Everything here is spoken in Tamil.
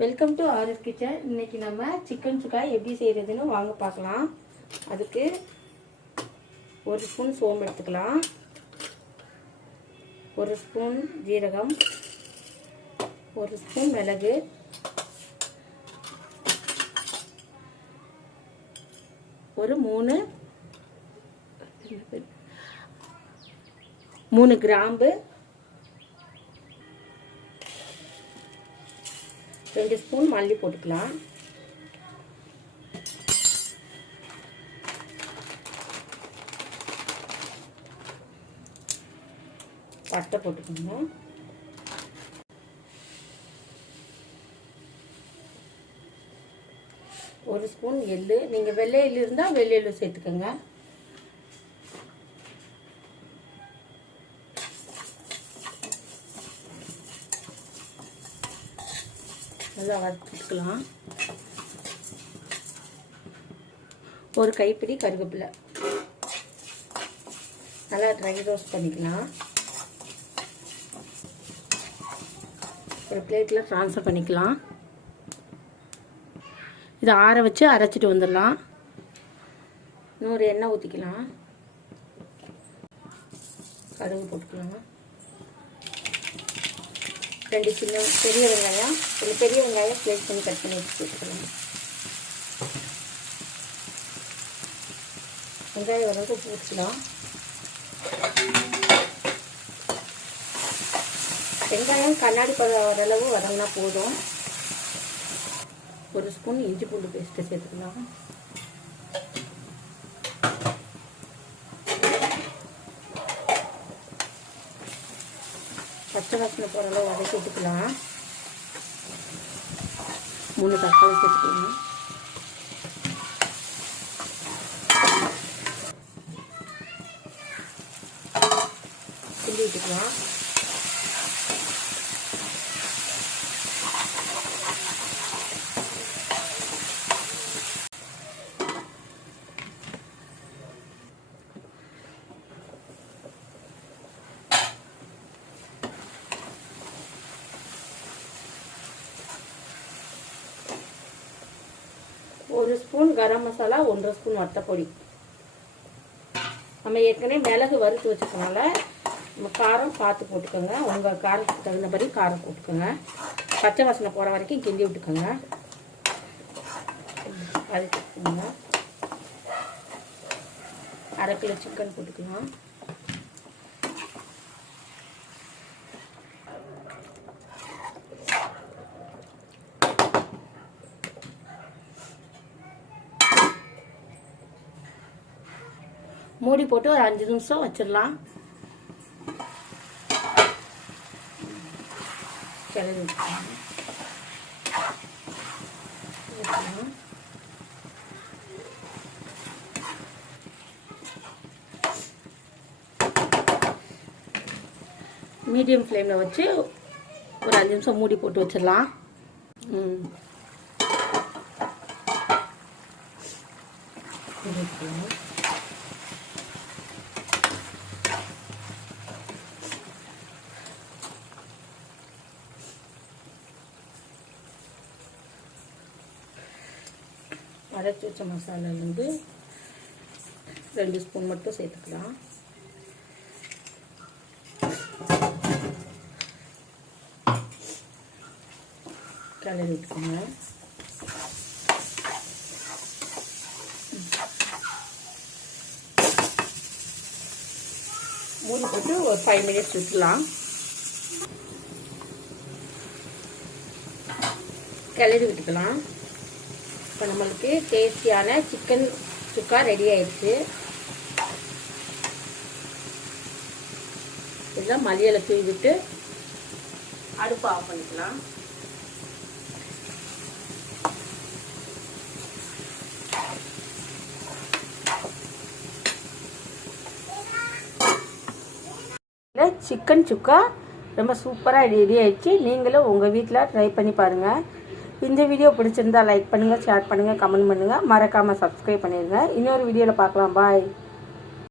Welcome to RS kitchen. இன்னைக்கு நம்ம சிக்கன் சுக்கா எப்படி செய்கிறதுன்னு வாங்க பார்க்கலாம். அதுக்கு ஒரு ஸ்பூன் சோம்பு எடுத்துக்கலாம், ஒரு ஸ்பூன் ஜீரகம், ஒரு ஸ்பூன் மிளகு, ஒரு மூணு கிராம்பு, 2 ஸ்பூன் மல்லி போட்டுக்கலாம். பட்டை போட்டுக்கோங்க. ஒரு ஸ்பூன் எள்ளு, நீங்கள் வெள்ளை எள்ளு இருந்தால் வெள்ளை எள்ளு சேர்த்துக்கோங்க. நல்லா வறுத்துக்கலாம். ஒரு கைப்பிடி கருவேப்பிலை நல்லா ட்ரை ரோஸ்ட் பண்ணிக்கலாம். ஒரு பிளேட்டில் ட்ரான்ஸ்ஃபர் பண்ணிக்கலாம். இதை ஆற வச்சு அரைச்சிட்டு வந்துடலாம். இன்னொரு எண்ணெய் ஊற்றிக்கலாம். கடுகு போட்டுக்கலாம். 2 பெரிய வெங்காயம், பெரிய வெங்காயம் ஸ்லைஸ் பண்ணி கட் பண்ணி வச்சு சேர்த்துக்கலாம். வெங்காயம் வதங்க பூச்சிக்கலாம். வெங்காயம் கண்ணாடி பழம் ஓரளவு வதங்கினா போதும். ஒரு ஸ்பூன் இஞ்சி பூண்டு பேஸ்ட்டு சேர்த்துக்கலாம். பச்சை வாசனை போகிற அளவு வதக்கி விட்டுக்கலாம். 3 தக்காளி சேர்த்துக்கலாம். கிண்டி விட்டுக்கலாம். ஒரு ஸ்பூன் கரம் மசாலா, 1 ஸ்பூன் வத்தப்பொடி. நம்ம ஏற்கனவே மிளகு வறுத்து வச்சுக்கனால நம்ம காரம் பார்த்து போட்டுக்கோங்க. உங்கள் காரத்துக்கு தகுந்தபடி காரம் போட்டுக்கோங்க. பச்சை வாசனை போகிற வரைக்கும் கிண்டி விட்டுக்கோங்க. அதுக்கு 1/2 கிலோ சிக்கன் போட்டுக்கலாம். மூடி போட்டு ஒரு 5 நிமிஷம் வச்சிடலாம். கிளறி விட்டுக்கலாம். மீடியம் ஃப்ளேமில் வச்சு ஒரு 5 நிமிஷம் மூடி போட்டு வச்சிடலாம். அரைச்சி வச்ச மசாலாலேருந்து 2 ஸ்பூன் மட்டும் சேர்த்துக்கலாம். கிளறி விட்டுக்கோங்க. மூடி போட்டு ஒரு 5 மினிட்ஸ் விட்டுலாம். கிளறி விட்டுக்கலாம். இப்போ நம்மளுக்கு டேஸ்டியான சிக்கன் சுக்கா ரெடி ஆயிடுச்சு. இதெல்லாம் மல்லியில தூவி விட்டு அடுப்பு ஆஃப் பண்ணிக்கலாம். சிக்கன் சுக்கா ரொம்ப சூப்பராக ரெடி ஆயிடுச்சு. நீங்களும் உங்கள் வீட்டில் ட்ரை பண்ணி பாருங்கள். இந்த வீடியோ பிடிச்சிருந்தா லைக் பண்ணுங்கள், ஷேர் பண்ணுங்கள், கமெண்ட் பண்ணுங்கள். மறக்காமல் சப்ஸ்கிரைப் பண்ணிடுங்க. இன்னொரு வீடியோவில் பார்க்கலாம். பாய்.